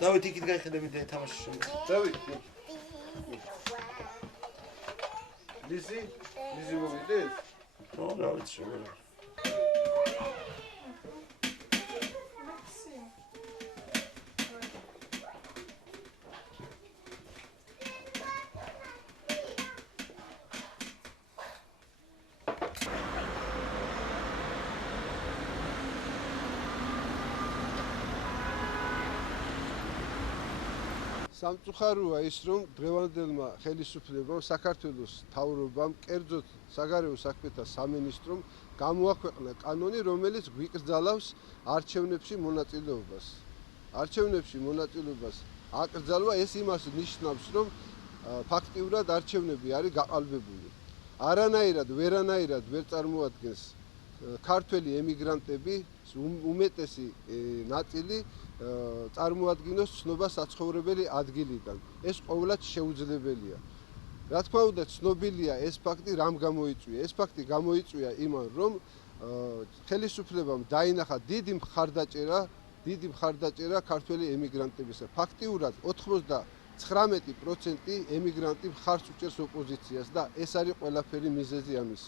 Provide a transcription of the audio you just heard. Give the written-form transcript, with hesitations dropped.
დავით იქით გაიხედები და თამაშის შემდეგ. დავით. ლიზი მოვიდეს? ნუ რა ვიცი, რა. სამწუხაროა ის, რომ დღევანდელმა ხელისუფლებამ, საქართველოს მთავრობამ, კერძოდ საგარეო საქმეთა სამინისტრომ გამოაქვეყნა კანონი, რომელიც გვიკრძალავს არჩევნებში მონაწილეობას. არჩევნებში მონაწილეობას აკრძალვა ეს იმას ნიშნავს, რომ ფაქტიურად არჩევნები არის გაყალბებული. არანაირად ვერ წარმოადგენს ქართველი ემიგრანტები უმეტესი ნაწილი წარმოადგენს ცნობა საცხოვრებელი ადგილიდან. ეს ყოველად შეუძლებელია. რა თქმა უნდა, ცნობილია ეს ფაქტი რამ გამოიწვია. ეს ფაქტი გამოიწვია იმან, რომ ხელისუფლებამ დაინახა დიდი მხარდაჭერა ქართველი ემიგრანტებისა. ფაქტიურად 99% ემიგრანტი მხარს უჭერს ოპოზიციას და ეს არის ყველაფერი მიზეზი ამის.